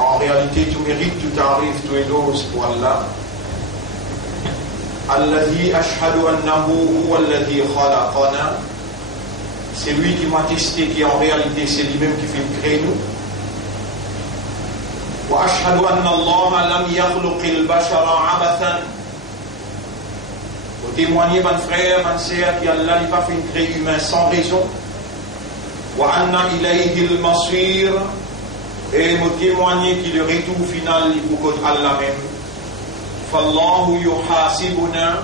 En réalité, tout mérite, tout arrive, tout est dose pour Allah. Alladhi ashhadu annahu huwa alladhi khalaqana. C'est lui qui m'a testé, qui en réalité c'est lui-même qui fait créer nous. Wa ashhadu anna Allah lam yakhluqil bashara abathan. Vous témoignez, mon frère, mon sœur, qu'Allah n'a pas fait créer humain sans raison. Wa anna ilayhi al-masir. Et vous témoignez qu'il le retour final il faut Allah même. Fallahu yuhasibuna.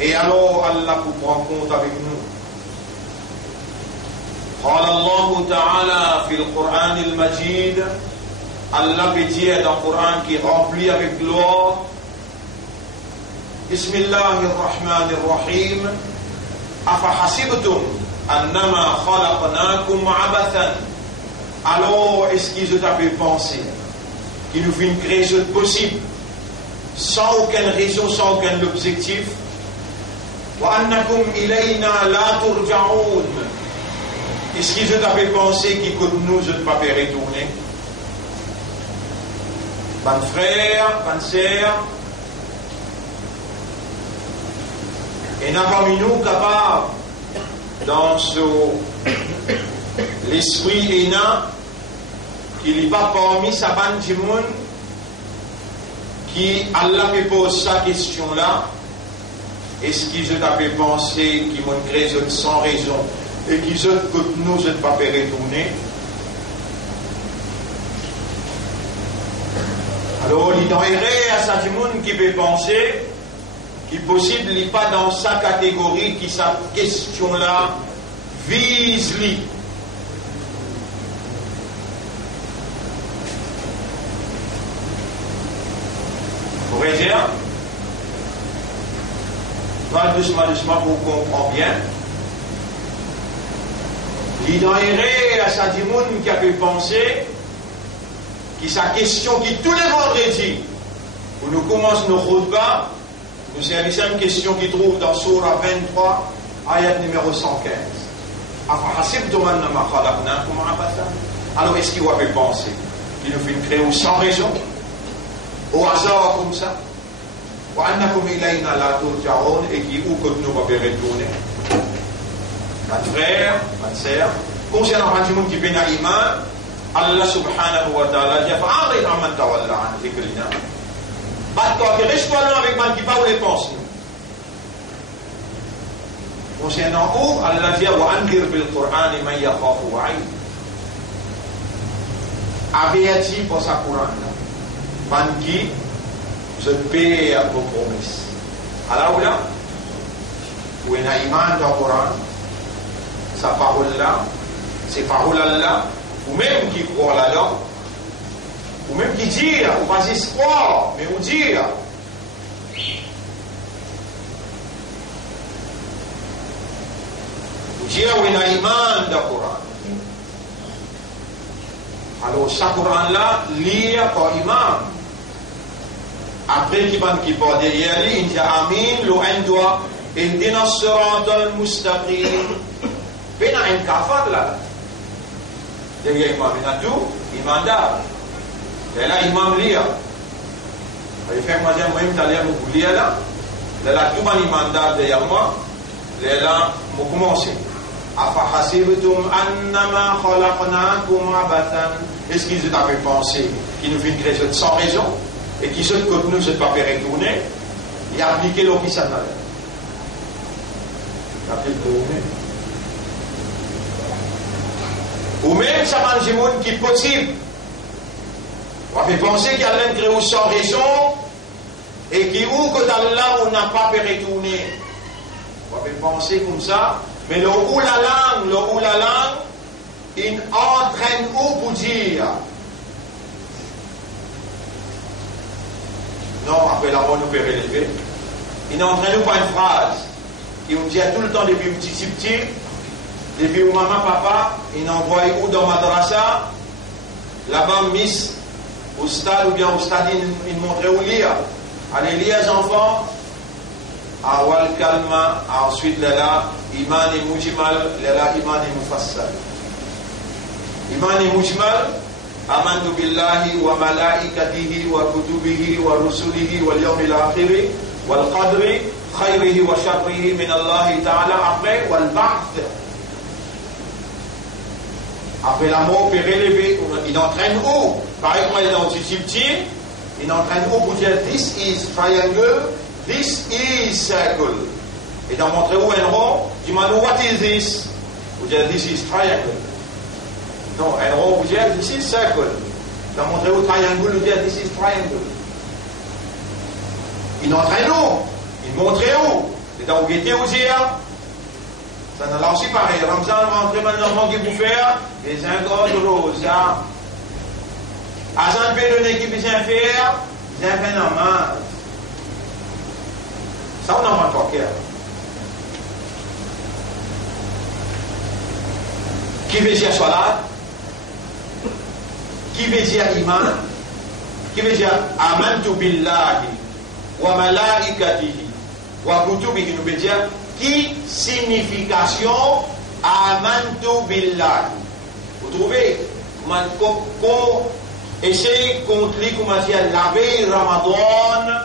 Et alors Allah vous prend compte avec nous. قال الله تعالى في القرآن المجيد. Allah peut dire dans le Coran qui est rempli avec gloire. Bismillahirrahmanirrahim. Afahasibtum annama khalaqnakum abathan. Alors, est-ce qu'ils ont pu penser qu'il nous fait une création possible, sans aucune raison, sans aucun objectif? Wa annakum ilayna la turja'un. Est-ce qu'ils ont pu penser qu'ils nous ne pas retourner? Bon frère, bonne sœur, et n'a parmi nous capable, dans l'esprit éna, qu'il n'est pas parmi sa bande du monde, qui Allah me pose sa question-là, est-ce qu'ils ont pu penser qu'ils m'ont créé sans raison et qu'ils ont que nous ne pas retourner? Alors, il y a à sa monde qui peut penser qu'il est possible n'est pas dans sa catégorie qui sa question-là vise lui. Vous voyez dire? Pas doucement pour comprendre bien. Il y a à sa monde qui a pu penser qui sa question qui tous les vendredis où nous commençons nos khutbahs, nous c'est une question qui trouve dans Surah 23 ayat numéro 115. Alors est-ce qu'il va penser qu'il nous fait une création sans raison, au hasard comme ça, et qui où que nous va retourner? Mon frère, ma sœur, concernant un monde qui vient à l'iman, Allah subhanahu wa ta'ala dit fa'arid amman tawalla an dhikrina. Batto que reste là avec man qui pas les penser. Concernant où Allah dit wa anzir bil Qur'an man yakhafu wa'id. Averti pour sa Qur'an. Man qui se paie à vos promesses. Alors là, où est l'iman dans le Qur'an, sa parole là, ses paroles là. Ou même qui croit là-dedans, ou même qui dit, ou pas espoir, mais ou dire. Ou dire, où il y a l'iman dans le Coran. Alors, ce Coran-là, lire par imam. Après, qui parle derrière lui, il dit, Amin, l'eau doit, il dit, Nasrat al-Mustaqim. Il y a un kafar là. Derrière l'imam, il y a tout, imam d'art. Et là, imam lire. Il fait que moi, j'aime d'aller à vous lire là. Là, tout mon imam d'art derrière moi. Là, je commence. Afahasibtum annama khalaqnakum abathan. Est-ce qu'ils ont fait penser qu'ils nous fait une création sans raison et qu'ils se que nous ne pas faire retourner? Il a appliqué l'office à l'heure. Il a appliqué l'office. Ou même ça mange du monde qui est possible. On fait penser qu'il y a l'un créé sans raison et qui ou que d'Allah on n'a pas pu retourner. On fait penser comme ça, mais le ou la langue, il entraîne où pour dire. Non, après la mort nous peut relever. Il entraîne où par une phrase qui nous dit tout le temps depuis petit. Depuis où maman, papa, ils envoient où dans madrasa, là-bas, miss, au stade ou bien au stade, ils montraient où lire. Allez lire les enfants, awal kalma, ensuite là, iman et mujmal, là, iman et mufassal. Iman et mujmal, آمنت بالله وملائكته وكتبه ورسله واليوم الآخر والقدر خيره وشره من الله تعالى. Après والبعث, après la mort puis relevé, il entraîne où? Par exemple, dans ce subtil, il entraîne où pour dire this is triangle, this is circle. Et dans montrer où un rond, dis-moi what is this? Vous dire this is triangle. Non, un rond, vous dire this is circle. Dans montrer où triangle, vous dire this is triangle. Il entraîne où? Il montre où? Et dans où guetter où dire? Ça n'a là aussi pareil. Ramzan va entrer maintenant qui vous faire des ingots roses. Azan peut donner qui peut faire des infernaments. Ça on n'a pas cœur. Qui veut dire salat? Qui veut dire iman? Qui veut dire amantu billahi wa malaikatihi wa kutubihi? Nous veut dire qui signification amantu billahi? Vous trouvez? Qu'on essaye contre lui, comment dire, la veille Ramadan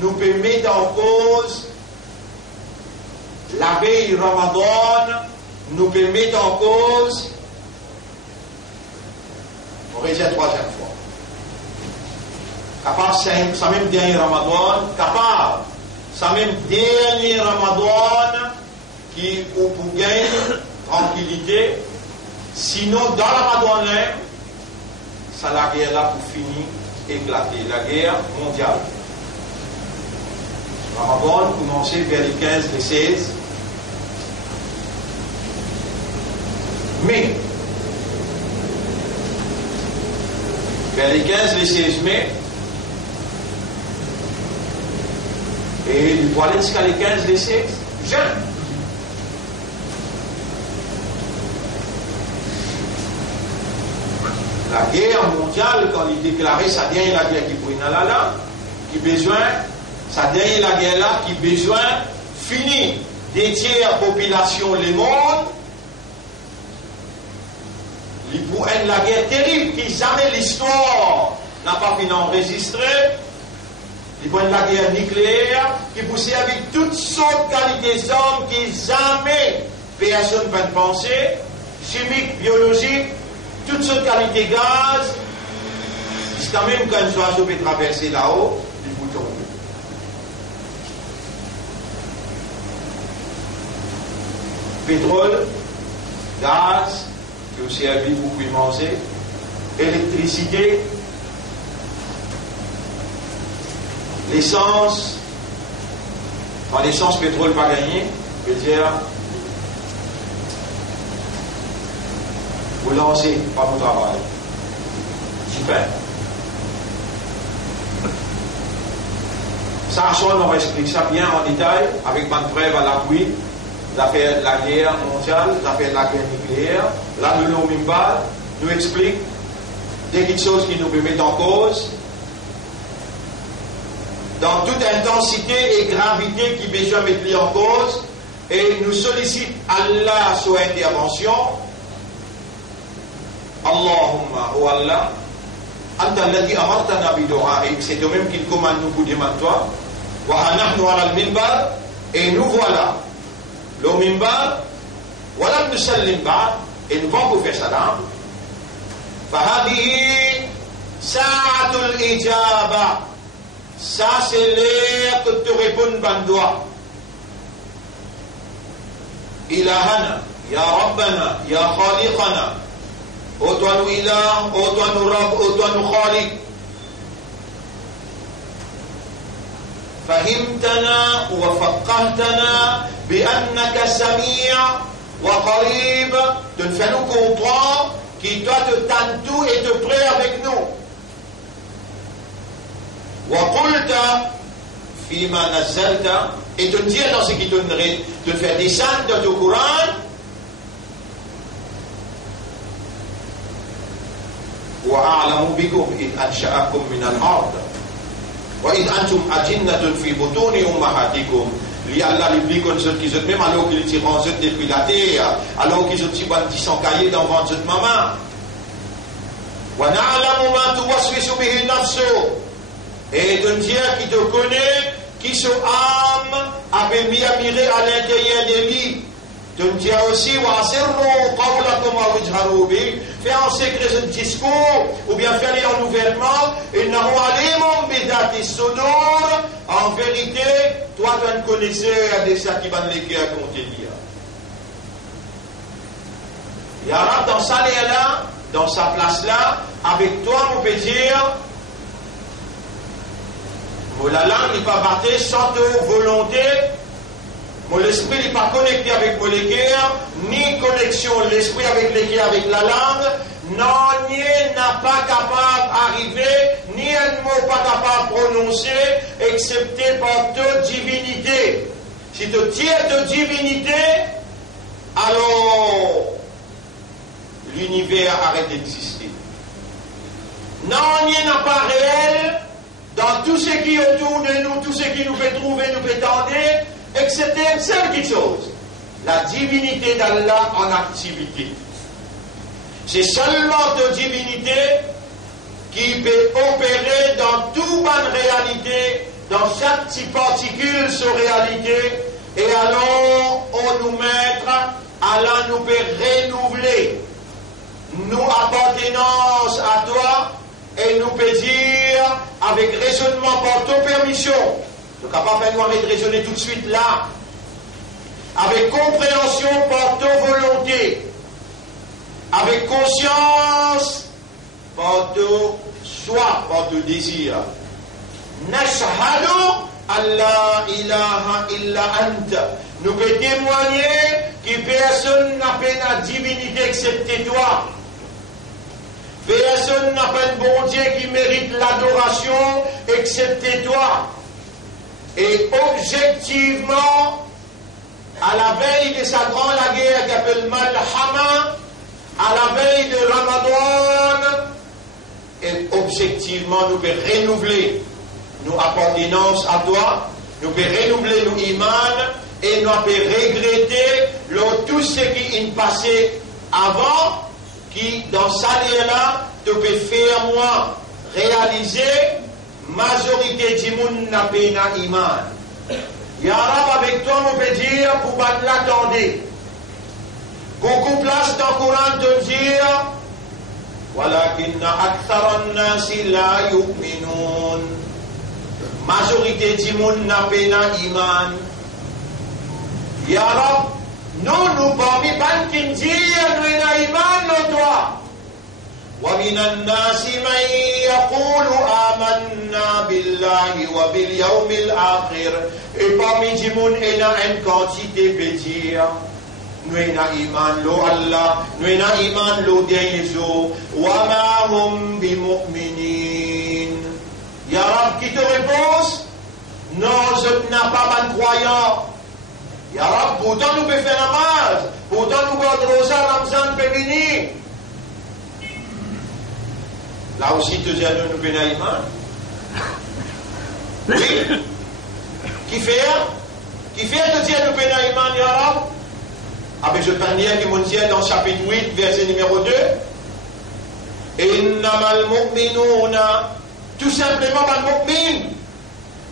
nous peut mettre en cause, la veille Ramadan nous peut mettre en cause, on réussit la troisième fois. Capable, ça même dernier Ramadan, capable, ça même dernier Ramadan qui pour gagner tranquillité. Sinon, dans la Ramadan, ça la guerre là pour finir, éclater, la guerre mondiale. Ramadan commençait vers les 15, les 16. Mais, vers les 15, les 16 mai, et il doit aller jusqu'à les 15, les 16, jeûne. La guerre mondiale, quand il déclarait, ça devient la guerre qui pourrait là, qui besoin, ça devient la guerre là, qui besoin finir des tiers population le monde. Il pourrait être la guerre terrible qui jamais l'histoire n'a pas fini enregistré. Il pourrait être la guerre nucléaire qui poussait avec toutes sortes de qualités d'hommes qui jamais personne ne peut penser, chimique, biologique. Toutes sortes de qualités de gaz, jusqu'à même quand un oiseau peut traverser là-haut, il vous tombe. Pétrole, gaz, qui aussi servi pour pouvoir manger, électricité, l'essence, quand l'essence pétrole pas gagné, je veux dire, vous lancez, pas mon travail. Super. Ça, on explique ça bien en détail, avec ma preuve à l'appui, l'affaire de la guerre mondiale, l'affaire de la guerre nucléaire. Là, le Mimba nous explique des petites choses qui nous mettent en cause, dans toute intensité et gravité qui besoin de mettre en cause, et nous sollicite Allah sur intervention. Allahumma, oh Allah, Anta alladhi amartana bi du'aik, c'est toi-même qui commande nous pour demander toi. Wa nahnu ala al-minbar, et nous voilà. Le minbar, wa lam nusallim ba'd, et nous vont pour faire salam. Fa hadihi sa'atul ijaba. Ça c'est l'heure que tu réponds bandoua. Ilahana, ya Rabbana, ya Khaliqana. Ô toi nous ilah, ô toi nous Rabb, ô toi nous Khaliq. فهمتنا وفقهتنا بأنك سميع وقريب. Tu nous fais nous comprendre qu'il doit te tendre tout et te prêt avec nous. وقلت فيما نزلت, et te dire dans ce qui te fait descendre dans ton Coran. وأعلم بكم إذ أنشأكم من الأرض وإذ أنتم أجنة في بطون أمهاتكم. Lui, Allah lui dit qu'on qui sont même alors qu'il tire en zut depuis la terre, alors qu'ils ont petit sont caillés dans le ventre de maman. وَنَعْلَمُ مَا تُوَسْوِسُ بِهِ النَّفْسُ. Et de Dieu qui te connaît, qui son âme avait mis à mirer à l'intérieur de lui. De Dieu aussi, وَأَسِرُّوا قَوْلَكُمْ أَوْ اجْهَرُوا بِهِ. Fais en secret ce discours, ou bien fais-le en ouvertement. إِنَّهُ عَلِيمٌ بِذَاتِ الصُّدُورِ. En vérité, toi tu es un connaisseur de ça qui va le cœur qu'on te dit. Ya Rab, dans sa là, dans sa place là, avec toi, on peut dire, la langue n'est pas battue sans ta volonté, mon esprit n'est pas connecté avec mon cœur, ni connexion l'esprit avec le cœur, avec la langue, non, ni n'a pas capable d'arriver, ni un mot pas capable de prononcer, excepté par ta divinité. Si tu tires de divinité, alors l'univers arrête d'exister. Non, il n'y a pas réel dans tout ce qui est autour de nous, tout ce qui nous fait trouver, nous fait tendre, excepté une seule petite chose, la divinité d'Allah en activité. C'est seulement de divinité qui peut opérer dans toute bonne réalité, dans chaque petite particule sur réalité, et alors on nous mettra, Allah nous peut renouveler nous appartenance à toi et nous peut dire avec raisonnement par ta permission. Tu n'es capable de raisonner tout de suite là. Avec compréhension par ta volonté. Avec conscience par ton choix, par ton désir. Nashhadu Allah ilaha illa anta. Nous pouvons témoigner que personne n'a pas la divinité excepté toi. Personne n'a pas un bon Dieu qui mérite l'adoration excepté toi. Et objectivement, à la veille de sa grande guerre qui s'appelle Malhama, à la veille de Ramadan, et objectivement, nous pouvons renouveler nos appartenances à toi, nous pouvons renouveler nos imans, et nous pouvons regretter tout ce qui est passé avant, qui, dans sa là, te peut faire moi réaliser majorité du monde n'a pas iman. Ya Rab, avec toi, on peut dire, pour battre l'attendre. Beaucoup place dans le Coran de dire, walakinna aktharan nasi la yu'minun. Majorité du monde n'a pas iman. Ya Rab, nous parmi ban qui dire nous na iman no toi. Wa minan nasi man yaqulu amanna billahi wa bil yawmil akhir. Et parmi du monde il y a une quantité de dire nous na iman lo Allah, nous na iman lo dernier jour. Wa ma hum bi mu'minin. Ya Rab, qui te réponse? Non, je n'ai pas de croyant. Ya Rab, pourtant nous pouvons faire namaz, pourtant nous pouvons rosa, Ramzan, peut venir. Là aussi, tu dis à nous pouvons faire iman. Oui. Qui fait? Qui fait te dire nous pouvons faire iman, Ya Rab? Avec ce panier qui m'ont dit dans chapitre 8, verset numéro 2. Innamal mu'minuna, tout simplement, mal mu'min.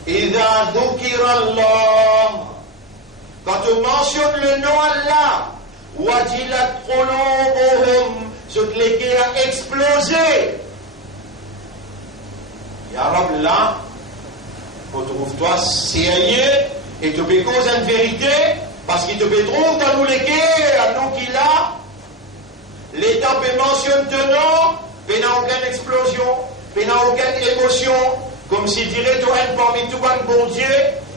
Idha dhukira Allah. Quand on mentionne le nom Allah, wajilat qulubuhum, ce que les cœurs a explosé. Ya Rab, là, retrouve-toi sérieux et te peux cause une vérité, parce qu'il te peut trouver dans nous les cœurs, nous qui là, l'État peut mentionner ton nom, mais n'a aucune explosion, mais n'a aucune émotion, comme s'il dirait, toi, parmi tout un bon Dieu.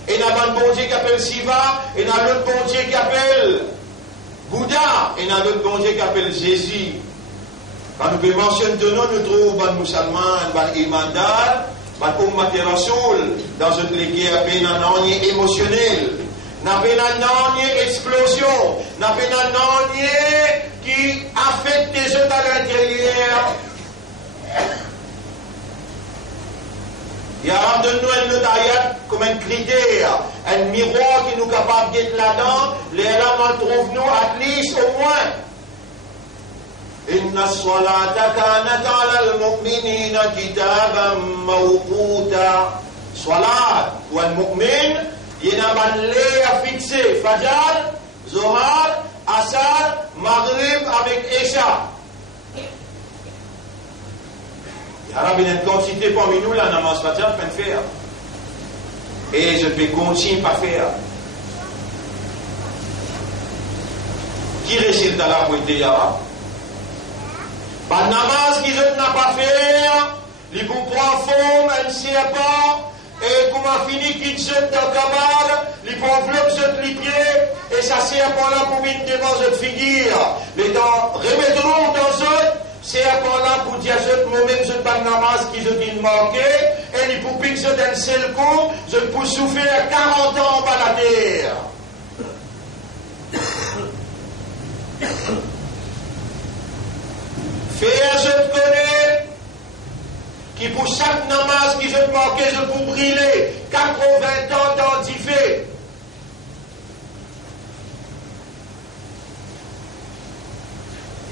Et il y a un bon Dieu qui appelle Siva, et il y a un autre bon Dieu qui appelle Bouddha, et il y a un autre bon Dieu qui appelle Jésus. Quand nous pouvons mentionner de nous trouvons un musulman, un imandar, un ummat rasoul, dans une guerre, un ennui émotionnel, une explosion, une qui affecte les autres à l'intérieur. Il y a un de nous un ayat comme un critère, un miroir qui nous est capable d'être là-dedans, les éléments trouvent nous à least au moins. إن الصلاة كانت على المؤمنين كتابا موقوتا. Salat wal mu'min yana lea fixé Fajr, Zohar, Asar, Maghrib avec Isha. Il y a une quantité parmi nous la namaz Fajr peine faire. Et je vais continuer à faire. Qui récite dans la poésie Yara? Pas de namaz qui n'a pas fait, les bouts prend forme, elle ne sait pas. Et comme on finit qu'il jette dans le cabal, les pauvres jettent les pieds, et ça sert pas là pour venir devant cette figure. Les temps remettront dans eux, c'est pas là pour dire moi-même je pas de namaz qui je dis manqué, et les poupées que je donne seul coup, je peux souffrir 40 ans en bas la terre. Faire je te connais. Qui pour chaque namaz qui je te manquais, je peux brûler 80 ans d'antifé.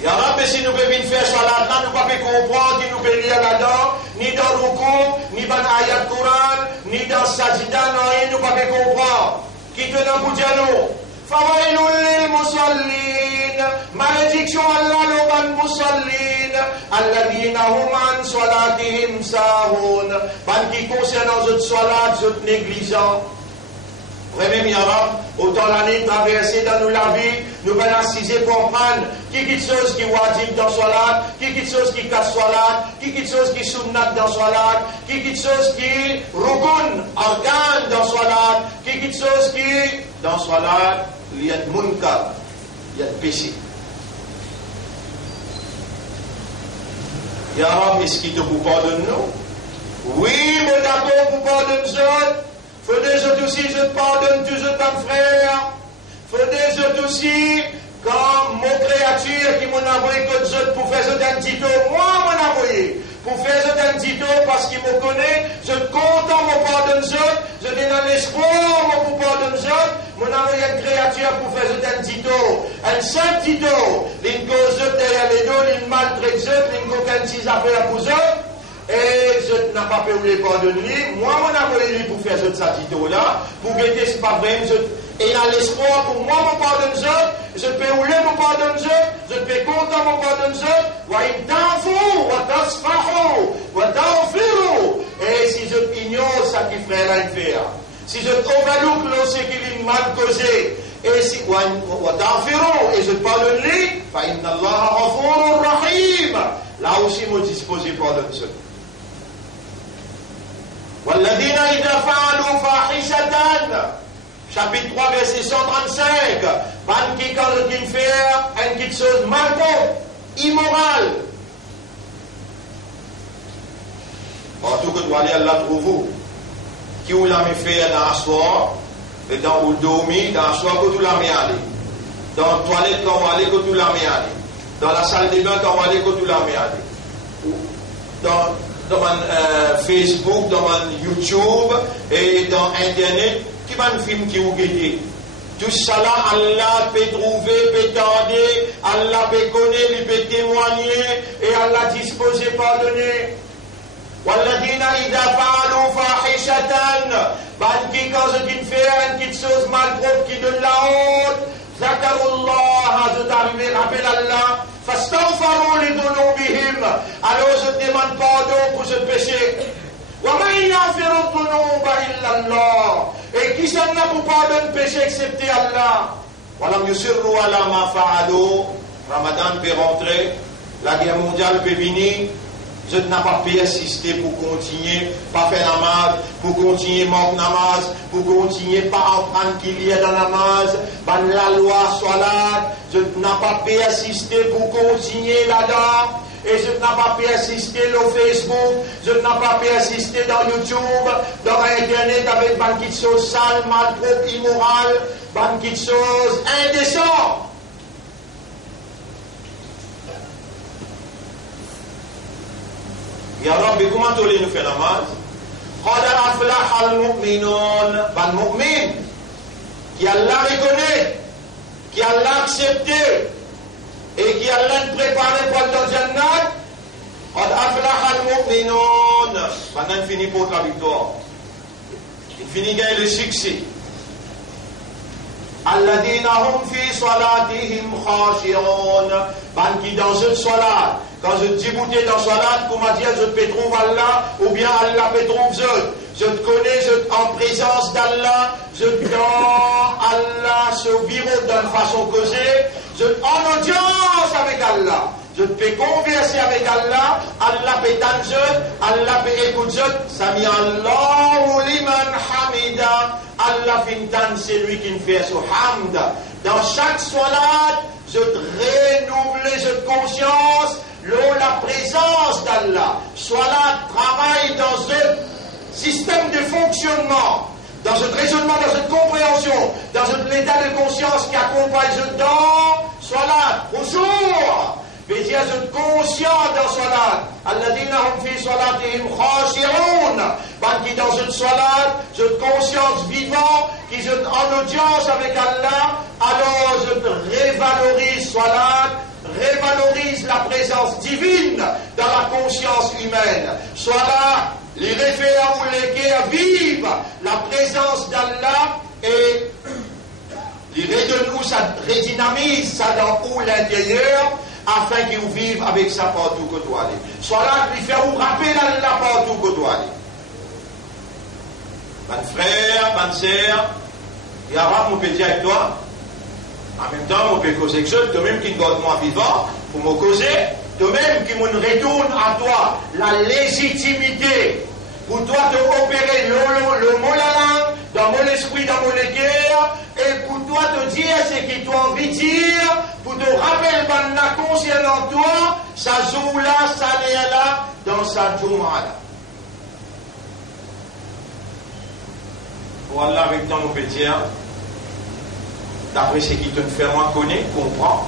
Ya Rabbi, si nous pouvons faire salat là, nous ne pouvons pas comprendre, ni nous pouvons lire là-dedans, ni dans le Rukou, ni dans l'ayat Coran, ni dans Sajida, non, nous ne pouvons pas comprendre. Qui te donne pour dire nous? Fawailul lil musallin, malédiction Allah loban musallin, alladhina hum an salatihim sahun. Ban qui concerne notre salat, notre négligent. Vraiment, ya Rab, autant l'année traversée dans nous la vie, nous allons assiser pour prendre qui quelque chose qui wajib dans salat, qui quelque chose qui casse salat, qui quelque chose qui sunnat dans salat, qui quelque chose qui rukun, organe dans salat, qui quelque chose qui dans salat, il y a de munkar, il y a de péché. Ya Rab, est-ce qu'il te vous pardonne nous? Oui, mais d'accord, vous pardonne nous. Faut des autres aussi, je te pardonne toujours ton frère. Faut des autres aussi, comme mon créature qui m'a envoyé que d'autres pour faire un tito, moi m'en envoyé. Pour faire un tito parce qu'il me connaît, je te content mon pardon d'autres, je donne un espoir mon pardon d'autres, m'en envoyé une créature pour faire un tito. Un seul tito, l'une cause derrière les deux, l'une maltraite d'autres, l'une coquine six affaires pour eux. Et je n'ai pas pu pardonner. Moi, mon envoyé lui pour faire ce tito-là, pour guetter ce pas vrai, et dans l'espoir pour moi, mon pardon je peux rouler mon pardon je peux content mon pardon et si je ignore ça qui ferait là faire, si je overlook ce qui est mal causé, et si et je pardonne lui, là aussi, je dispose pardon je. والذين إذا فعلوا فاحشة chapitre 3 verset 135 ban qui quand il fait une petite chose mal immorale en tout cas doit aller Allah pour vous qui vous l'a fait dans la soirée et dans le dormi dans la soirée que vous l'avez allé dans la toilette quand vous allez que vous l'avez allé dans la salle de bain quand vous allez que vous l'avez allé dans Facebook, dans YouTube et dans Internet, qui va un film qui vous guette. Tout ça là, Allah peut trouver, peut tendre, Allah peut connaître, il peut témoigner et Allah disposer pardonner. والذين إذا فعلوا فاحشة ban qui quand je fais une petite chose mal propre qui donne la honte, Zakarullah, je t'arrive, rappelle Allah. فاستغفروا لذنوبهم alors je demande pardon pour ce péché ومن يغفر الذنوب إلا الله et qui s'en a pour pardonner péché excepté Allah ولم يصروا على ما فعلوا Ramadan peut rentrer la guerre mondiale peut venir je n'ai pas pu assister pour continuer, pas faire namaz, pour continuer manque namaz, pour continuer pas apprendre qu'il y a dans namaz, ban la loi salat, je n'ai pas pu assister pour continuer là-dedans, et je n'ai pas pu assister au Facebook, je n'ai pas pu assister dans YouTube, dans Internet avec ban qui choses sales, mal trop immorales, ban qui choses indécentes. Ya Rabbi, comment tu nous faire namaz? Qad aflaha al-mu'minun, ban mu'min, qui Allah reconnaît, qui Allah accepté, et qui allait préparer pour le Jannat, qad aflaha al-mu'minun. Maintenant, il finit pour la victoire. Il finit gagner le succès. Alladina hum fi salatihim khashi'un. Ben qui dans une salat, quand je dis bouter dans salat, comment dire, je te trouve Allah, ou bien Allah te trouve je te connais, je en présence d'Allah, je dans Allah ce bureau d'une façon causée, je en audience avec Allah. Je te fais converser avec Allah, Allah peut t'enjeuter, Allah peut écouter, Sami Allahu liman hamida, Allah fintan, c'est lui qui me fait ce hamd. Dans chaque salat, je te renouvelle cette conscience, la présence d'Allah. Salat travaille dans un système de fonctionnement, dans ce raisonnement, dans cette compréhension, dans cet état de conscience qui accompagne ce don, salat, bonjour. Mais il y a cette conscience dans salat. Alladina hum fi salatihim khashi'un. Qui dans une salat, cette conscience vivante, qui est en audience avec Allah, alors je révalorise salat, révalorise la présence divine dans la conscience humaine. Salat, les référents ou les qui vivent la présence d'Allah et ça redynamise ça dans l'intérieur, afin qu'ils vivent avec ça partout que toi aller. Salat lui fait vous rappeler Allah partout que toi aller. Mon frère, ma sœur, il y a mon petit avec toi. En même temps, on peut causer quelque chose, de même qui garde moi vivant, pour me causer, de même qui me retourne à toi la légitimité pour toi de opérer le mot la langue dans mon esprit, dans mon cœur, et pour toi te dire ce que tu as envie de dire, pour te rappeler la conscience en toi, ça joue là, ça n'est là, dans sa jouma là. Voilà avec toi mon petit, d'après ce qui te fait moi connaître, comprends.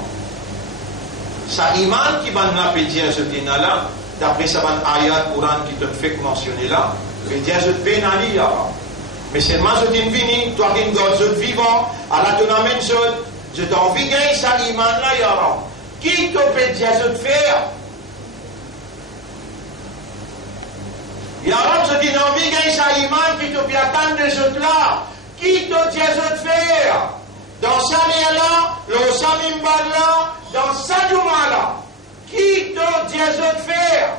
Ça iman qui va nous pédir ce dîner là, d'après ça van ayat Quran qui te fait mentionner là, pédir ce pénali là. Mais c'est moi je t'ai venu, toi qui me je vivant, à la ton amène je t'ai envie de gagner ça iman là yara. Qui te pédir ce te faire? Yara, je t'ai envie de gagner ça iman qui te peut attendre de ce là. Qui te dit ce te faire? Dans sa là, le samimba là, dans sa douma là. Qui te dit ce te faire?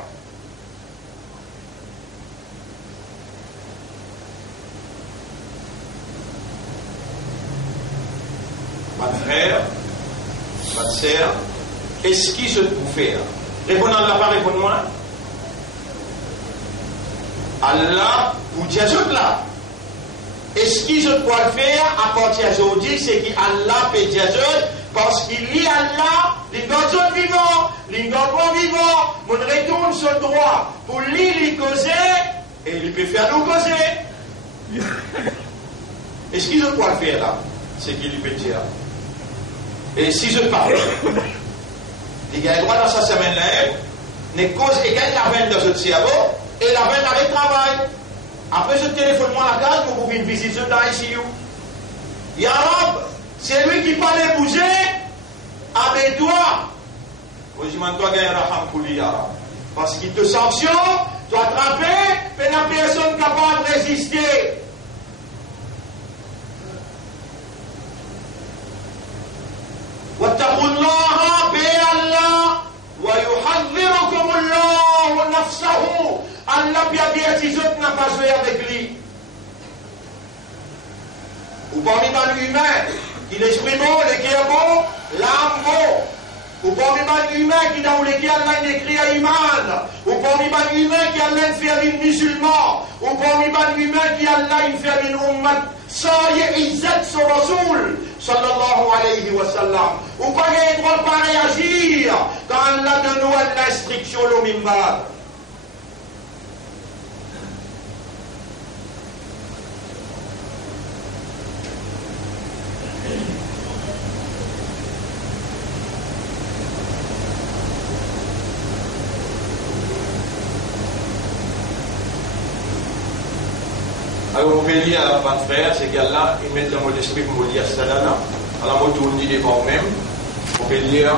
Mon frère, ma sœur, qu'est-ce qui se peut faire? Répondez à la part, réponds-moi. Allah, vous dites là. Est-ce qu'il se peut faire à partir d'aujourd'hui, c'est qu'Allah peut dire parce qu'il lit Allah, les gars vivants, les gars vivants, on retourne sur le droit pour lire les causer et il peut faire nous causer. Est-ce qu'il se peut faire là? C'est qu'il peut dire. Et si je parle, il y a le droit dans sa semaine-là, les causes égales la veine dans ce cerveau et la veine dans le travail. Après, je téléphone moi à la case pour vous faire une visite dans l'ICU. Yarab, c'est lui qui parle bouger avec toi. Moi, je m'en dois gagner raham pour lui, Yarab. Parce qu'il te sanctionne, tu as attrapé, mais la personne capable de résister. واتقوا الله بالله ويحذركم الله نفسه. Allah bien dit que n'a pas joué avec lui. Ou parmi les humains, qui l'esprit bon, le cœur bon, l'âme bon. Ou parmi les humains qui dans lesquels Allah écrit à Iman. Ou parmi les humains qui Allah fait une musulman. Ou parmi les humains qui Allah fait une ummat. Soyez izzat sur Rasoul. Sallallahu alayhi wa sallam. Ou pas qu'il ne doit pas réagir quand Allah de nous a l'instruction au mimbar. Alors on peut lire à la fin de frère, c'est qu'Allah, il met le mot d'esprit pour me lire cela là. Alors on tourne les bords même. On peut lire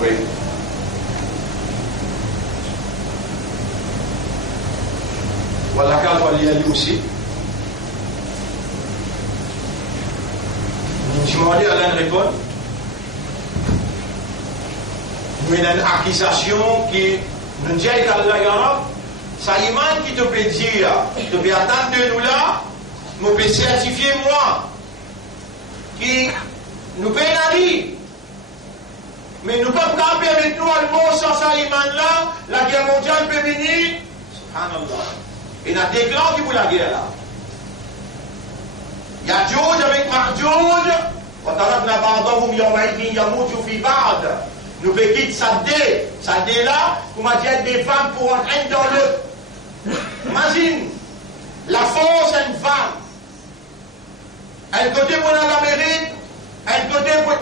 Oui. Voilà, quand on lit aussi. Je me demandais à l'un répondre. Mais il y a une accusation qui nous dit à l'Agara, ça y est, qui te peut dire, te peut attendre de nous là, nous peut certifier moi, qui nous peut aller. Mais nous ne pouvons pas permettre nous à le mot sans ça, là, la guerre mondiale peut venir. Subhanallah. Il y a des grands qui vous la guerre là. Il y a George avec Marc George. Nous pouvons quitter ça dé là, pour m'a dit des femmes pour entrer dans l'autre. Imagine, la force est une femme. Un côté pour l'Amérique, un côté pour.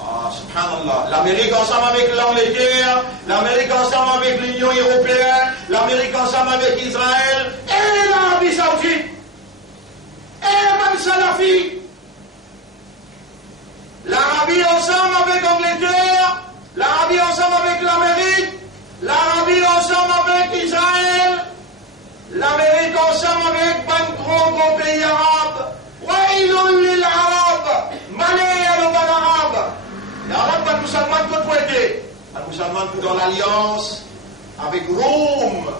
Ah, subhanallah. L'Amérique ensemble avec l'Angleterre, l'Amérique ensemble avec l'Union européenne, l'Amérique ensemble avec Israël, et l'Arabie Saoudite, et même Salafi. L'Arabie ensemble avec l'Angleterre, l'Arabie ensemble avec l'Amérique, l'Arabie ensemble avec Israël, l'Amérique ensemble avec un gros pays arabe. Waïlun lil Arab, malaya le ban arabe. L'Arabe va nous salman tout pointer. Nous salman tout dans l'alliance avec Rome.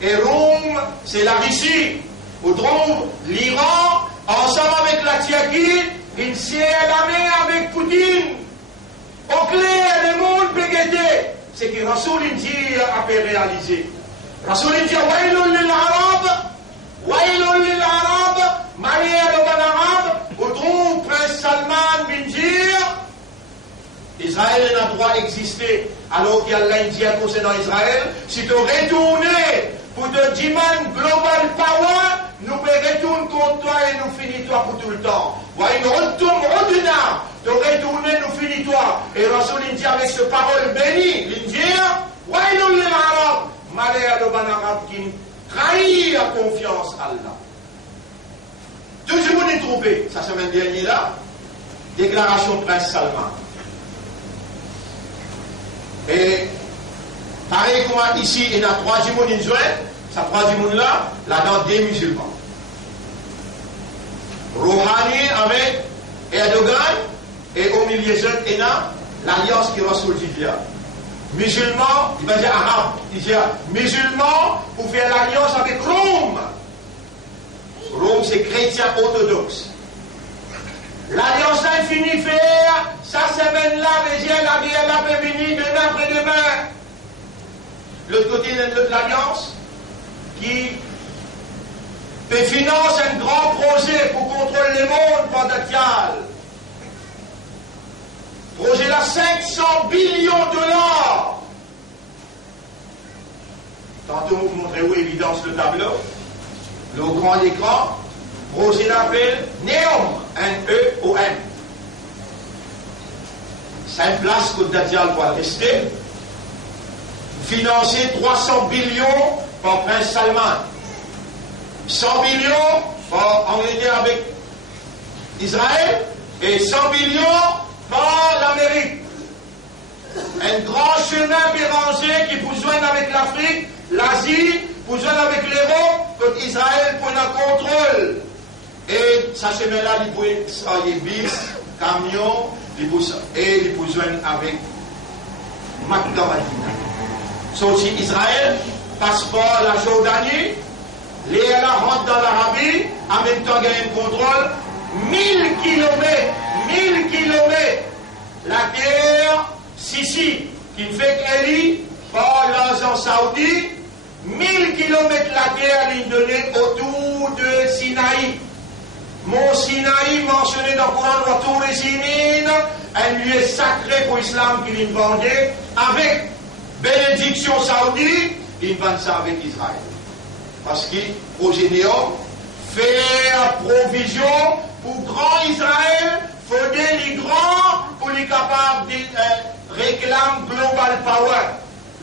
Et Rome, c'est la Russie. Où trouve l'Iran ensemble avec la Turquie. Il s'est alamé avec Poutine. Au clair, le monde peut guetter. C'est que Rasoul dit a pu réaliser. Rasoul dit Waïlun lil Arab, Waïlun lil Arab, Maria le ban arabe, où trouve Prince Salman bin Dir. Israël n'a droit d'exister alors qu'il y a l'Indien concernant Israël. Si tu retournes pour te dire global power, nous retournons contre toi et nous finissons toi pour tout le temps. Voilà, nous retournons au-delà. Tu retournes, nous finissons toi. Et Rasoul dit avec cette parole bénie, l'Indien, Waïlun lil Arab, Maria le ban arabe qui trahit la confiance à Allah. Toujours on est trouvé, ça semaine dernière là, déclaration Prince Salman. Et pareil comme ici, il y a 3 monde in Israël, ça 3 monde là, là-dedans des musulmans. Rouhani avec Erdogan, et au milieu il y a l'alliance qui Rasoul dit là. Musulmans, il va dire arabe, il dit musulmans pour faire l'alliance avec Rome. Rome, c'est chrétien orthodoxe. L'alliance a fini faire, sa semaine-là, mais la guerre là peut venir demain après-demain. L'autre côté de l'alliance, qui finance un grand projet pour contrôler le monde pandatial. Projet là, 500 billions de dollars. Tantôt, vous montrez où évidence le tableau. Le grand écran, projet l'appelle NEOM, N-E-O-M. 5 places Côte d'Adial doit rester. Financé 300 billions par Prince Salman. 100 millions par Angleterre avec Israël et 100 millions par l'Amérique. Un grand chemin bérangé qui vous joindre avec l'Afrique, l'Asie, vous joindre avec l'Europe, pour Israël pour un contrôle. Et ça chemin-là, il peut être bis, camion, et il peut joindre avec Makka Madina. Sorti Israël, passe par la Jordanie, les rentre dans l'Arabie, en même temps il y a un contrôle, 1000 kilomètres, la guerre Sissi, qui fait qu'elle par l'argent saoudien, 1000 kilomètres la guerre est donnée autour de Sinaï. Mont Sinaï, mentionné dans le Coran, autour de Sinaï, un lieu sacré pour l'islam qu'il vendait, avec bénédiction saoudienne, il vend ça avec Israël. Parce que projet Néom faire provision pour grand Israël, faudrait les grands pour les capables de réclamer global power.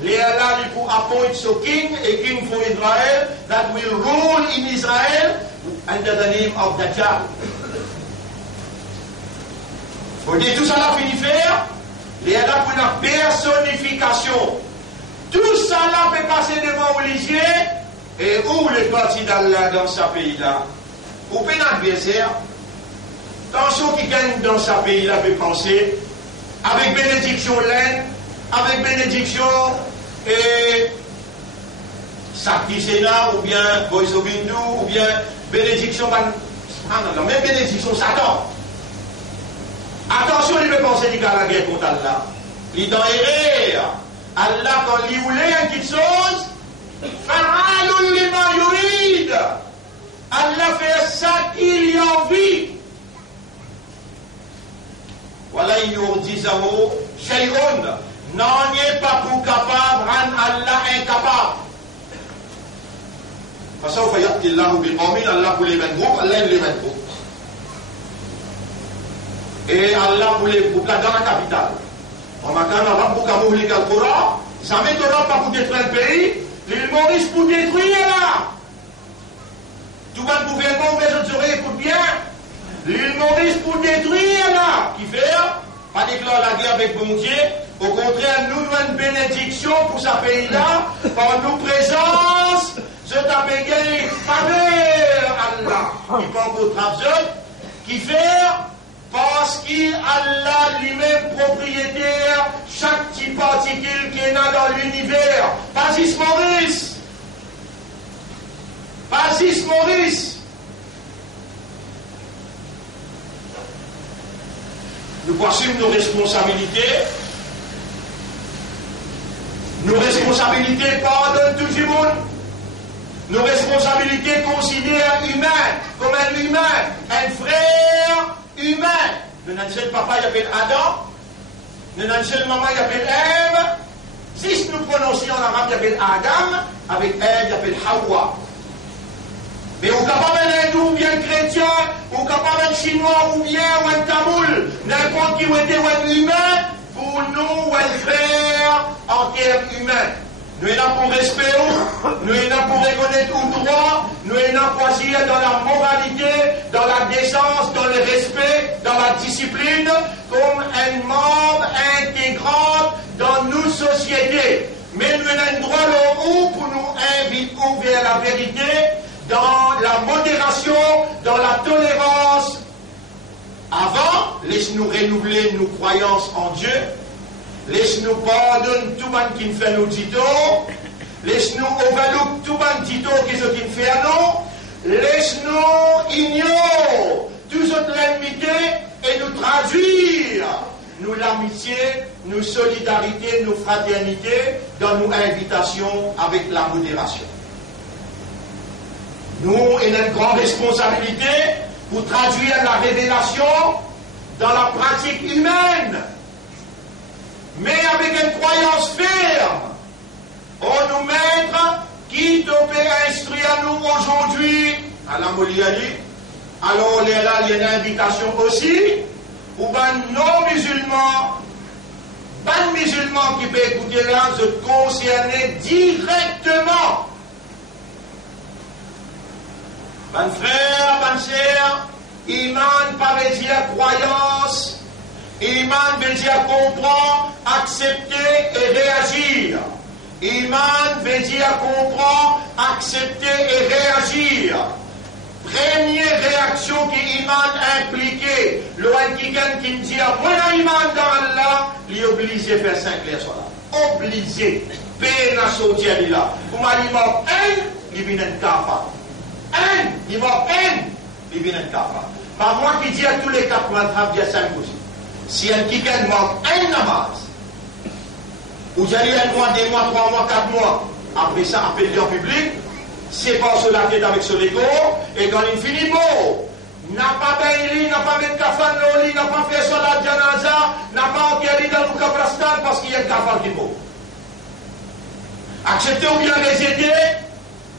Les Allah pour appoint so king, a king for Israel that will rule in Israel under the name of Dajjal. Faudrait tout ça là fini faire, Il est là pour une personnification. Tout ça là peut passer devant l'Église. Et où les partis d'Allah dans ce pays-là? Où peut l'adversaire? Dans ceux qui gagnent dans ce pays-là peut penser, avec bénédiction laine, avec bénédiction et Sakti Sénat, ou bien Boys of Hindu, ou bien bénédiction, non, même bénédiction Satan. Attention, il peut penser qu'il y a la guerre contre Allah. Il est dans l'erreur. Allah, quand il voulait une petite chose, Fa'alun lima yurid. Allah fait ça qu'il y a envie. Voilà, il nous dit ça, Shay'un, n'en est pas pour capable, rendre Allah incapable. Parce qu'on va dire qu'il Allah pour les 20 groupes, Allah les 20 groupes. Et Allah pour les groupes là dans la capitale. On m'a quand même beaucoup à mourir le Coran, ça ne m'étonne pas pour détruire le pays, l'île Maurice pour détruire là. Tout le gouvernement, mes autres écoute bien. L'île Maurice pour détruire là. Qui fait? Pas déclarer la guerre avec bon Dieu. Au contraire, nous avons une bénédiction pour ce pays-là. Par nos présences, je t'appelle gagné faveur Allah. Qui prend votre absurde. Qui fait? Parce qu'Allah lui-même propriétaire chaque petite particule qui est là dans l'univers. Basis Maurice. Basis Maurice. Nous poursuivons nos responsabilités. Nos responsabilités pardonnent tout le monde. Nos responsabilités considèrent humain comme un humain, un frère humain. Nous n'avons seul papa qui appelle Adam. Nous n'avons seul maman qui appelle Ève. Si nous prononçons en arabe qui appelle Adam, avec Ève qui appelle Hawa. Mais ou capable d'un hindou ou bien chrétien, ou capable d'un chinois ou bien ou un tamoul, n'importe qui ou était ou un humain, pour nous ou un frère en termes humains. Nous sommes là pour respect, nous sommes là pour reconnaître le droit, nous sommes là pour agir dans la moralité, dans la décence, dans le respect, dans la discipline, comme un membre intégrant dans nos sociétés. Mais nous avons le droit pour nous inviter vers la vérité, dans la modération, dans la tolérance. Avant, laisse-nous renouveler nos croyances en Dieu. Laisse-nous pardonner tout le monde qui nous fait nos titos. Laisse-nous overlook tout le monde qui nous fait à nous. Laisse-nous ignorer toute autre l'amitié et nous traduire nous l'amitié, nos solidarités, nos fraternités dans nos invitations avec la modération. Nous avons une grande responsabilité pour traduire la révélation dans la pratique humaine, mais avec une croyance ferme. On nous mettre qui te peut instruire à nous aujourd'hui, à la Moliali. Alors là, il y a une invitation aussi, ou ben non-musulmans, qui peuvent écouter là, se concerner directement. Ben frère, ben sœur, iman pas veut dire croyance, iman veut dire comprendre, accepter et réagir. Iman veut dire comprendre, accepter et réagir. Première réaction qui iman impliquée, le quelqu'un qui me dit moi iman dans Allah, il est obligé de faire 5 clairs sur là. Obligé. Peine à sortir de là. Pour moi, il manque un, il vient un kafa. Il manque un, il vient un kafa. Par moi qui dis à tous les 4 mois, il y a 5 aussi. Si un quelqu'un manque un namaz, ou j'allais 1 mois, 2 mois, 3 mois, 4 mois, après ça, appelé en public, c'est pas sur la tête avec son ego, et quand il finit beau, n'a pas bailli, n'a pas mis de kafan loli, n'a pas fait sur la janaza, n'a pas enterré dans le kabrastan parce qu'il y a un kafan qui est beau. Acceptez ou bien les aider,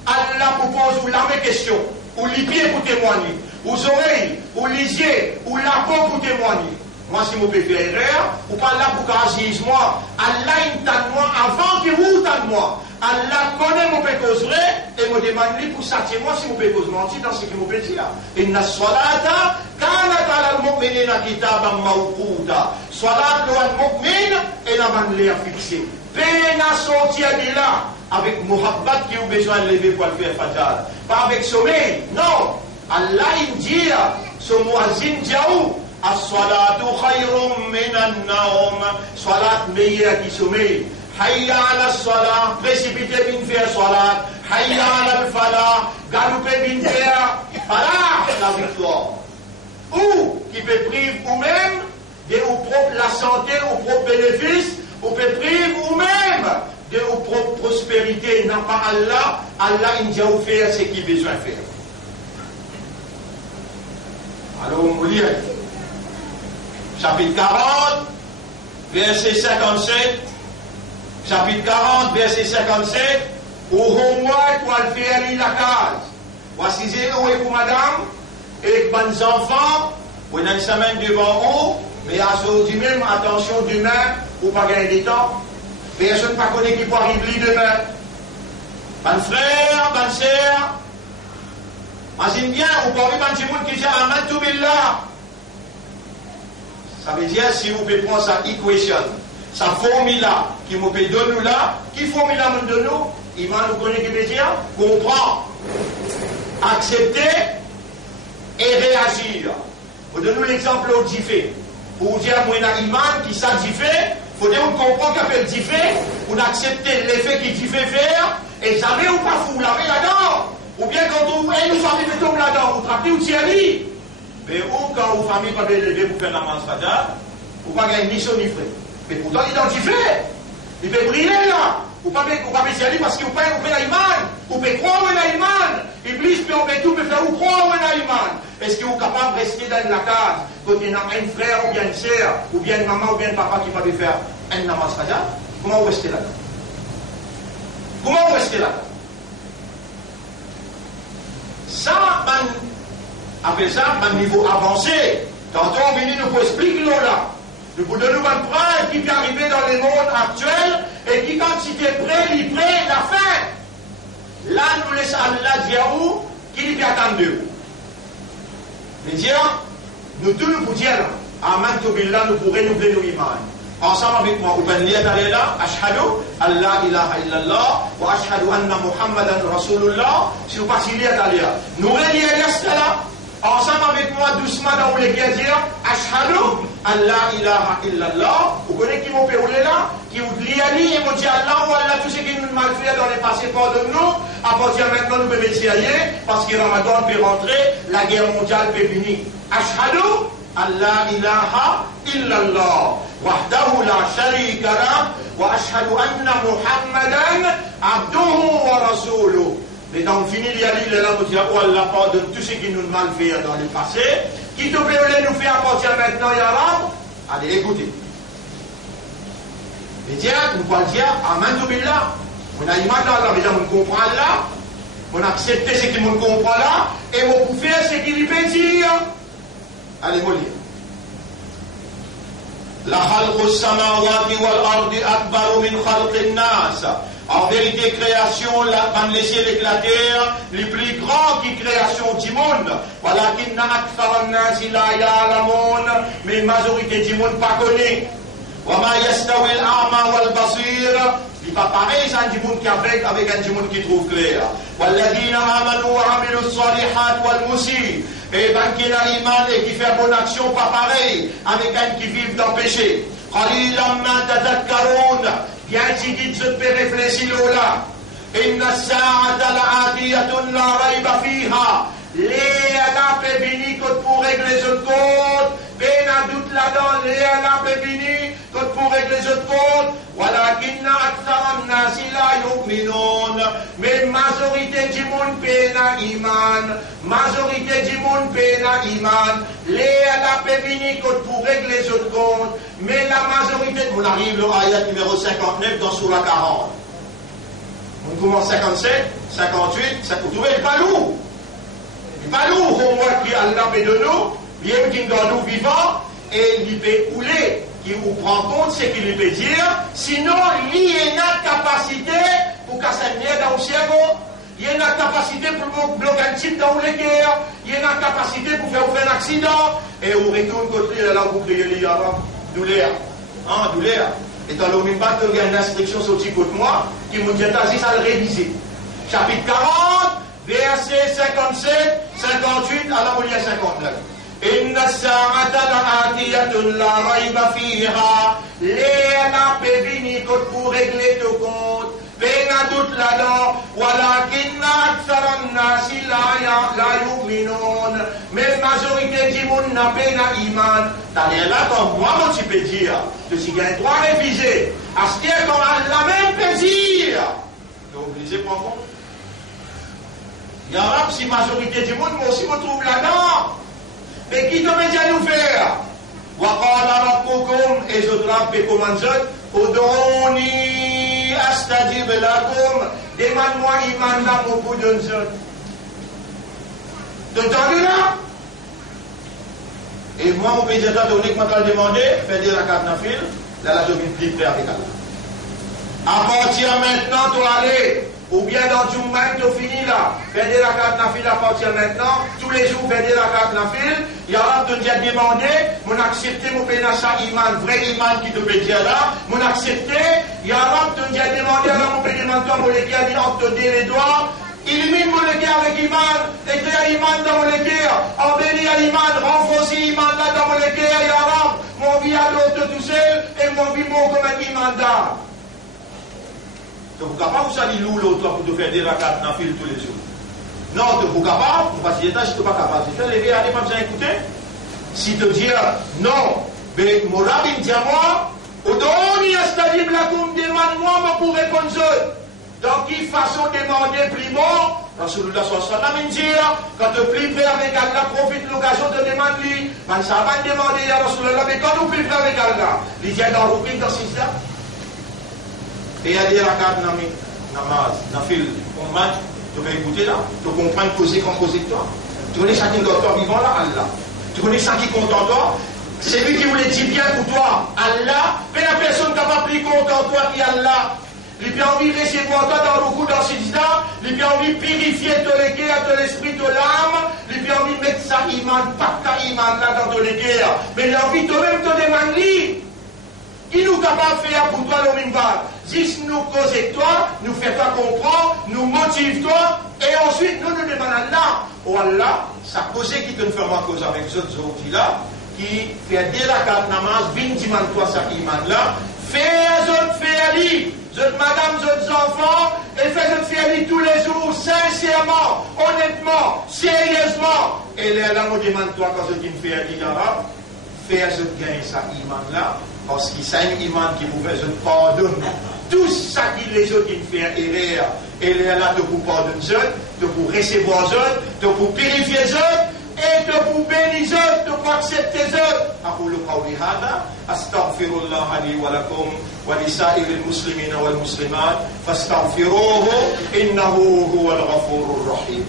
Allah vous pose ou la même question, ou les pieds pour témoigner, ou les oreilles, ou les yeux, ou la peau pour témoigner. Moi, si je peux faire erreur, ou pas là pour qu'agisse moi, Allah il t'a moi avant que vous t'a moi. Allah connaît mon pécose vrai et me demande pour s'attirer moi si mon pécose menti dans ce que mon péché là. Inna salata kanat على المؤمنين كتابا موقوتا صلاة المؤمن et la manière fixée peine à sortir de là avec muhabbat qui a besoin de lever pour le faire fatal pas avec sommeil non Allah il dit ce muazzin diaou as-salatu khayrun minan naum salat meilleure qui sommeil hayya ala as-salat précipitez bin faire salat hayya ala al-falah galoupez bin faire falah la victoire ou qui peut priver ou même de ou propre la santé ou propre bénéfice ou peut priver ou même de ou propre prospérité n'a pas Allah il dit à faire ce qu'il besoin de faire. Alors on lit chapitre 40 verset 57 chapitre 40 verset 57 au homework pour faire la case voici où est pour madame et les enfants on a une semaine devant eux mais aujourd'hui même attention demain ou pas gagner du temps personne ne connaît qui peut arriver demain ban frère ban sœur imagine bien ou pas ban petit monde qui dit amantu billah ça veut dire si vous pouvez prendre sa équation sa formule là qui vous peut donner là qui formule là nous donne nous il va nous connaître qui veut dire comprendre accepter et réagir. Vous donnez l'exemple au diffé. Pour vous dire, moi, il y a un imam qui s'est diffé, il faut dire qu'on comprend qu'il fait diffé, on accepte l'effet qu'il diffé faire, et jamais on pas fou, laver là-dedans. Ou bien quand on est une famille qui tombe là-dedans, vous trappez ou tirer. Mais ou quand une famille pas lever pour faire la manche fada, vous pas gagner ni chaud ni frais. Mais pourtant, il est diffé. Il peut briller là. Vous ne pouvez pas aller parce que vous pouvez l'Iman. Vous pouvez croire en l'Iman. Iblis peut en tout, peut faire vous croire en l'Iman. Est-ce que vous êtes capable de rester dans la case quand il y a un frère ou bien une sœur ou bien une maman ou bien un papa qui va faire un namaz fajr? Comment vous restez là-dedans? Comment vous restez là-dedans? Ça, après ça, un niveau avancé. Tantôt, on vient nous expliquer là. Nous vous donnons une preuve qui peut arriver dans le monde actuel et qui, quand il est prêt, il prêt la fin. Là, nous laissons Allah dire où qu'il y attend de vous. Mais dire, nous tous nous dire, Aman Billah, nous pourrons renouveler nos imams. Ensemble avec moi, vous pouvez lire là, Ashhadu, Allah ilaha illallah, wa ashhadu anna Muhammadan Rasulullah. Si vous passez lire là, nous relions là. Ensemble avec moi, doucement, dans les qui dire Ashhadu, Allah ilaha illallah. Vous connaissez qui m'ont payé là? Qui vous lit et vous dit Allah, ou Allah, tout ce qui nous mal fait dans les passés, pardonne-nous. À partir de maintenant, nous pouvons essayer, parce que Ramadan peut rentrer, la guerre mondiale peut venir. Ashhadu, Allah ilaha illallah. Wahdahu la sharika lah. Wa ashhadu anna Muhammadan abduhu wa rasuluh. Mais donc, fini il est là, vous dire, oh Allah, pardonne tout ce qui nous mal fait dans le passé, qui te peut nous faire à partir de maintenant, ya Rab. Allez, écoutez. Mais dire, nous pouvons dire, Aman Billah. On a iman dans Allah, mais on comprend là, on accepte ce qui nous comprend là, et on peut faire ce qu'il peut dire. Allez, vous lire. La khalqu samawati wal ardi akbaru min khalqin nas. En vérité, création, van laisser les terres, les plus grands qui création du monde. Voilà qu'il n'a akthar an-nas la ya'lamun, mais la majorité du monde pas connaît. Wa ma yastawi al-a'ma wal basir. Il pas pareil, c'est un monde qui avec un monde qui trouve clair. Walladina amanu wa amilu as-salihat wal musi. Et ben qui a iman et qui fait bonne action, pas pareil, avec un qui vit dans le péché. Qalilan ma tadhakkarun. Bien si dit je peux réfléchir là. Inna as-sa'ata la'atiyatun la rayba fiha. Les alapes bénis pour régler ce compte. Ben à doute là-dedans, les alapes bénis pour régler ce compte. Walakinna akthar an-nas la yu'minun. Mais majorité du monde pena iman. Majorité du monde pena iman. Les alapes bénis pour régler ce compte. Mais la majorité, on arrive au ayat numéro 59 dans Soura 40. On commence 57, 58, vous trouvez le palou. Le palou, au moins qui Allah fait de nous, bien qu'il dans nous vivants, et il peut couler, qui vous prend compte ce qu'il peut dire, sinon il y a une capacité pour qu'à s'amener dans le cerveau. il y a une capacité pour bloquer un type dans les guerres, il y a une capacité pour faire un accident, et on retourne côté là où vous créez les arabes, douleur. Hein, douleur. Et dans le même temps, il y a une instruction sur le petit côté moi, qui me dit à le réviser. Chapitre 40, verset 57, 58, à la moitié 59. إن الساعة لآتية لا ريب فيها لا pévini pour régler ton compte peine toute là-dedans ولكن أكثر الناس لا يؤمنون mais la majorité du monde n'a pas iman. T'as là comme moi tu peux dire que si il y a trois révisés à ce qu'il y a dans la même plaisir donc obligé pour moi il y a si majorité du monde moi aussi me trouve là-dedans. Mais qui te met à nous faire? Waqala rabbukum et je trappe comment je Ud'uni astajib lakum. Demande-moi iman là mon bout d'un seul. T'entendez là? Et moi mon président donné quand on demandé faire des rakat nafil, là la je vais plus faire avec Allah. À partir maintenant tu aller ou bien dans du moment tu finis là, faire des rakat nafil à partir maintenant, tous les jours faire des rakat nafil, il y a te dire demander, mon accepter mon pénacha iman, vrai iman qui te peut dire là, mon accepter, il y a te dire demander alors mon pénacha toi mon légué a dit on te dit les doigts, illumine mon légué avec iman, écris iman dans mon légué, embellis à iman, renforce iman là dans mon légué, il y a mon vie à l'autre tout seul et mon vie mon comme un iman d'âme. Tu es capable de salir l'autre pour te faire des rakat nafil tous les jours. Non, tu es capable, parce que je ne suis pas capable. Si tu fais lever, allez, pas besoin d'écouter. Si tu dis non, mais mon rabbi dit à moi, Ud'uni astajib lakum, demande-moi, moi pour répondre. Donc, quelle façon de demander plus bon, Rasulullah sallallahu alayhi wa sallam, quand tu pries frère avec Allah, profite l'occasion de demander. Man, ça va demander à Rasulullah, mais quand tu pries frère avec Allah, il y a dans le rubrique dans ce système. Et il y a des rakat namaz, nafil, on match, tu vas écouter là, tu comprends causer comme causer toi. Tu connais chacun de toi vivant là, Allah. Tu connais ça qui compte en toi. C'est lui qui voulait dire bien pour toi, Allah, mais la personne qui n'a pas pris compte en toi qui est Allah. Il a envie de recevoir toi dans le coup dans ce disant, il a envie de purifier ton cœur, ton esprit, ton âme, il a envie de mettre sa iman, pas ta iman là dans ton cœur. Mais il a envie de même te demander. Qui nous capable de faire pour toi le même bas? Juste nous causer toi, nous fait toi comprendre, nous motive toi, et ensuite nous nous demandons là, oh Allah, ça causé qui te fait ma cause avec ce outils là, qui fait des rakat namaz, 20 man toi ça iman là, fais autres faire lui, autres madame, autres enfants, et fais autres faire lui tous les jours, sincèrement, honnêtement, sérieusement, et là, on demande toi quand je dis me faire lui arabe, fais autres gagner ça iman là, parce qu'il y a un iman qui vous fait je pardonne tout ça qui les autres qui me fait erreur et là de vous pardonner de vous recevoir de vous purifier et de vous bénir de vous accepter أقول قولي هذا أستغفر الله لي ولكم ولسائر المسلمين والمسلمات فاستغفروه إنه هو الغفور الرحيم.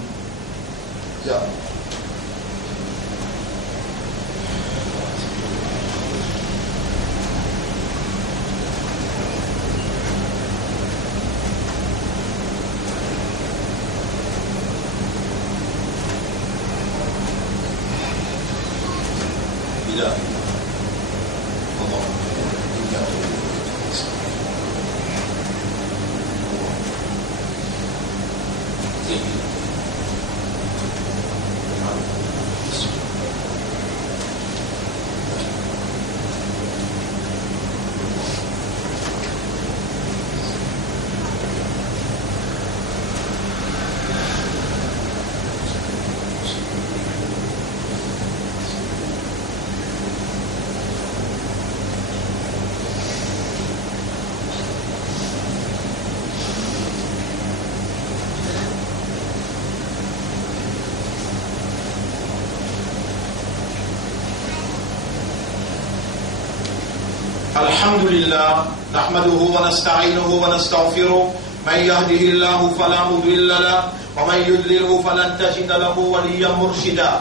الحمد لله نحمده ونستعينه ونستغفره من يهده الله فلا مضل له ومن يضلله فلن تجد له وليا مرشدا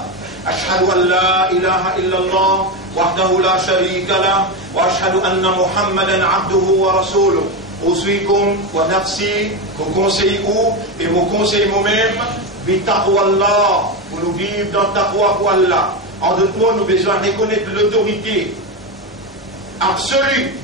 أشهد أن لا إله إلا الله وحده لا شريك له وأشهد أن محمدا عبده ورسوله Usikum wa nafsi, mon conseil ou et mon conseil moi-même, bi taqwa Allah, pour nous vivre dans taqwa pour Allah. En d'autres mots, nous avons besoin de reconnaître l'autorité absolue,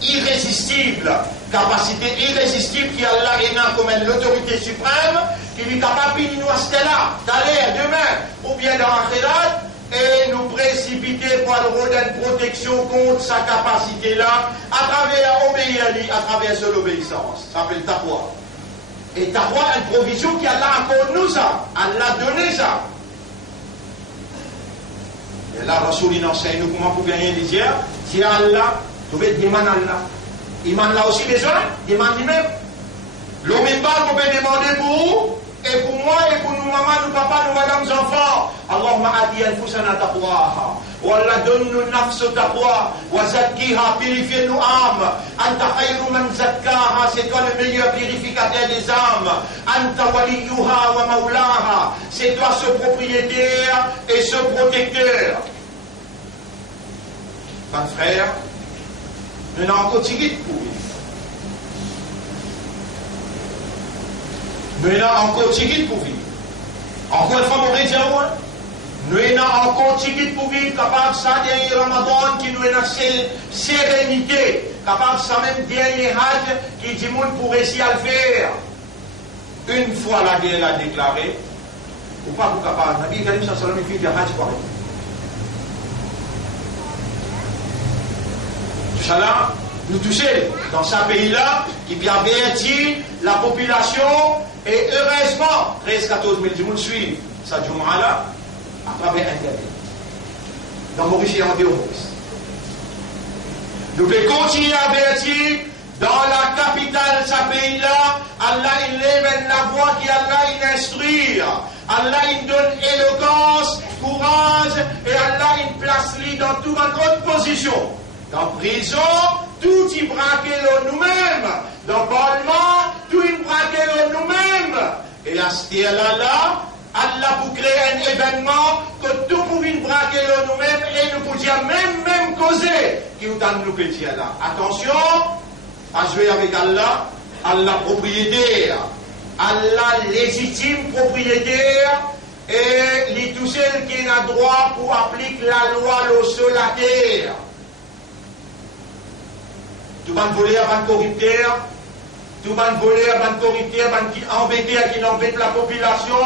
irrésistible, capacité irrésistible qui Allah est comme l'autorité suprême, qui est capable de nous acheter là, d'aller demain, ou bien dans l'akhirat, et nous précipiter pour le rôle d'une protection contre sa capacité-là, à travers obéir à lui, à travers son obéissance. Ça s'appelle taqwa. Et taqwa, une provision qui Allah accorde nous ça, Allah donné ça. Et là, Rasoul il enseigne nous comment vous gagner les yeux. Si Allah, vous devez demander à Allah. Iman là aussi besoin, demande lui-même. L'homme iman, vous pouvez demander pour vous, et pour moi, et pour nous, maman, nous, papa, nous, madame, nos enfants. Allahumma adi anfusana taqwaha. Wa Allah donne-nous nafs taqwa. Wa zakkiha, purifie nos âmes. Anta khayru man zakkaha, c'est toi le meilleur purificateur des âmes. Anta waliyuha wa maulaha, c'est toi ce propriétaire et ce protecteur. Mon frère, nous n'avons encore tiré pour vivre. Nous n'avons encore tiré pour vivre. Encore une fois, mon dire, nous n'avons encore tiré pour vivre, capable de ça, dernier Ramadan, qui nous est dans sérénité, capable de ça, même dernier Hajj, qui dit, moun pour réussir à le faire. Une fois la guerre l'a déclaré, ou pas pour capable, Nabi Karim Sallallahu alayhi wa sallam, il fait Hajj pareil. Tout ça là, nous toucher dans ce pays-là, qui peut avertir la population, et heureusement, 13-14 000 gens suivent cette Jumu'ah-là à travers Internet. Dans Maurice et en Maurice. Nous pouvons continuer à avertir dans la capitale de ce pays-là. Allah il lève la voix qui Allah il instruit. Allah il donne éloquence, courage, et Allah il place lui dans toute autre position. Dans prison, tout y braque nous-mêmes. Dans le Parlement, tout y braque nous-mêmes. Et à ce là, Allah pour créer un événement que tout pour y braque nous-mêmes et nous pouvons même causer qui nous donne nous petits là. Attention à jouer avec Allah, Allah propriétaire, Allah légitime propriétaire et les tous ceux qui ont droit pour appliquer la loi sur la terre. Tout le monde volé avant le corrupteur, tout le monde volé avant le corrupteur, qui embêté, qui embête la population.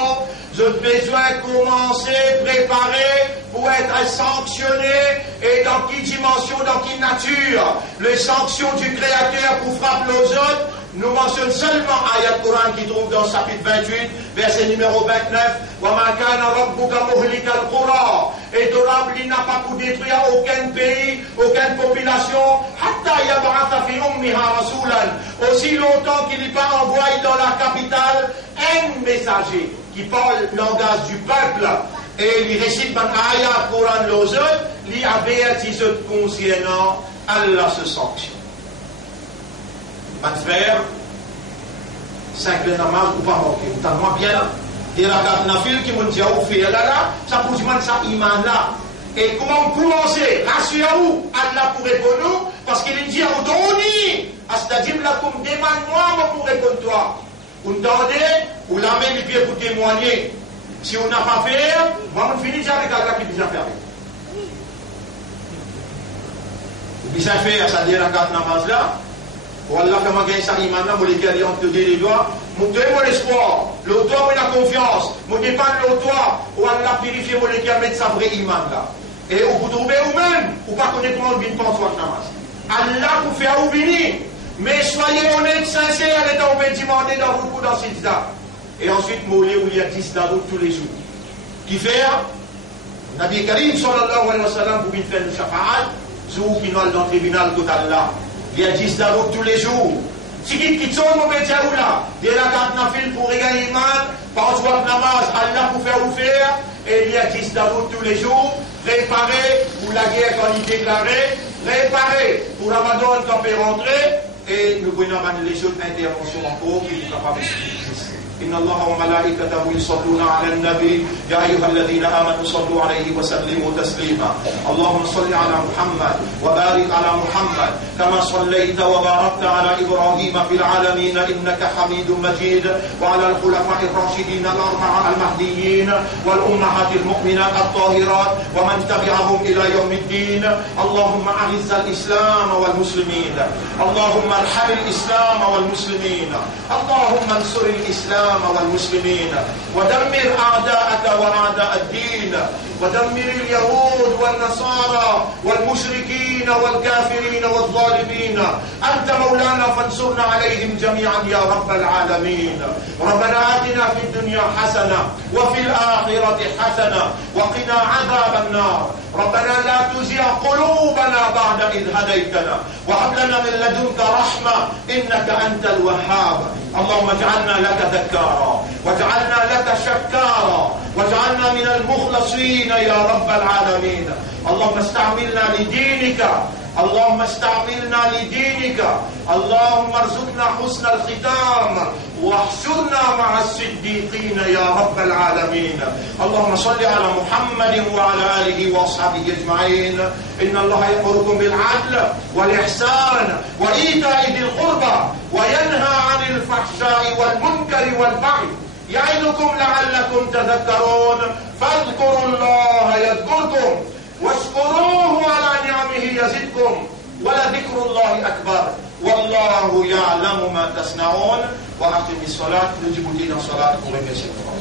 J'ai besoin de commencer, préparer pour être sanctionné. Et dans quelle dimension, dans quelle nature? Les sanctions du Créateur pour frapper les autres. Nous mentionnons seulement Ayat Coran qui trouve dans le chapitre 28, verset numéro 29. Et Torah, il n'a pas pour détruire aucun pays, aucune population. Aussi longtemps qu'il n'est pas envoyé dans la capitale un messager qui parle le langage du peuple. Et il récite Ayat Coran aux autres, il avertit ce concernant Allah se sanctionne. Mon frère, 5 namaz ou pas manquer. Vous t'en bien là. Et la carte nafil qui m'ont dit à vous faire là, ça pour demander ça iman là. Et comment commencer? Rassurez-vous, Allah pour répondre nous, parce qu'il dit à vous donner. C'est-à-dire là, comme demande-moi pour répondre toi. Vous entendez? Ou la main du pied pour témoigner. Si on n'a pas fait, moi on finit avec Allah qui déjà fait. Et puis ça fait, ça dit la carte namaz là. Wallah, comment gagner ça, imana, moi les gars, on te dit les doigts, mon mon espoir, l'autoir, moi la confiance, mon dépend de l'autoir, Wallah, purifier moi les gars, mettre sa vraie iman là. Et vous trouvez vous-même, ou pas connaître comment on vient penser à namaz. Allah vous fait ou venir, mais soyez honnêtes, sincères, et on peut demander dans beaucoup dans cette date. Et ensuite, mourir où il y a 10 d'avant tous les jours. Qui fait, Nabi Karim, sallallahu alayhi wa sallam, vous venez faire le shafa'at, zou qui n'ont dans le tribunal côté Allah. Il y a 10 d'avant tous les jours. Si qui sont mon métier ou là, il y a la carte nafil pour régaler l'imam, par soit namaz, Allah pour faire ou faire, et il y a 10 d'avant tous les jours, préparé pour la guerre quand il déclaré, préparé pour Ramadan quand il peut rentrer, et nous voyons les autres interventions encore qui sont capables de suivre. إن الله وملائكته يصلون على النبي يا أيها الذين آمنوا صلوا عليه وسلموا تسليما اللهم صل على محمد وبارك على محمد كما صليت وباركت باركت على إبراهيم في العالمين إنك حميد مجيد، وعلى الخلفاء الراشدين الأربعة المهديين والأمهات المؤمنات الطاهرات ومن تبعهم إلى يوم الدين. اللهم أعز الإسلام والمسلمين، اللهم ارحم الإسلام والمسلمين، اللهم انصر الإسلام والمسلمين، ودمر أعداءك وأعداء الدين، ودمر اليهود والنصارى والمشركين والكافرين والظالمين. أنت مولانا فانصرنا عليهم جميعا يا رب العالمين. ربنا آتنا في الدنيا حسنة وفي الآخرة حسنة وقنا عذاب النار. ربنا لا تزغ قلوبنا بعد إذ هديتنا وهب لنا من لدنك رحمة إنك أنت الوهاب. اللهم اجعلنا لك ذكارا واجعلنا لك شكارا واجعلنا من المخلصين يا رب العالمين. اللهم استعملنا لدينك، اللهم استعملنا لدينك، اللهم ارزقنا حسن الختام واحشرنا مع الصديقين يا رب العالمين. اللهم صل على محمد وعلى آله وأصحابه أجمعين. إن الله يأمركم بالعدل والإحسان وإيتاء ذي القربى وينهى عن الفحشاء والمنكر والبغي يعظكم لعلكم تذكرون. فاذكروا الله يذكركم واشكروه على نعمه يزدكم ولذكر الله أكبر والله يعلم ما تصنعون. وأقم الصلاة، نجيب دين صلاتكم ويسركم.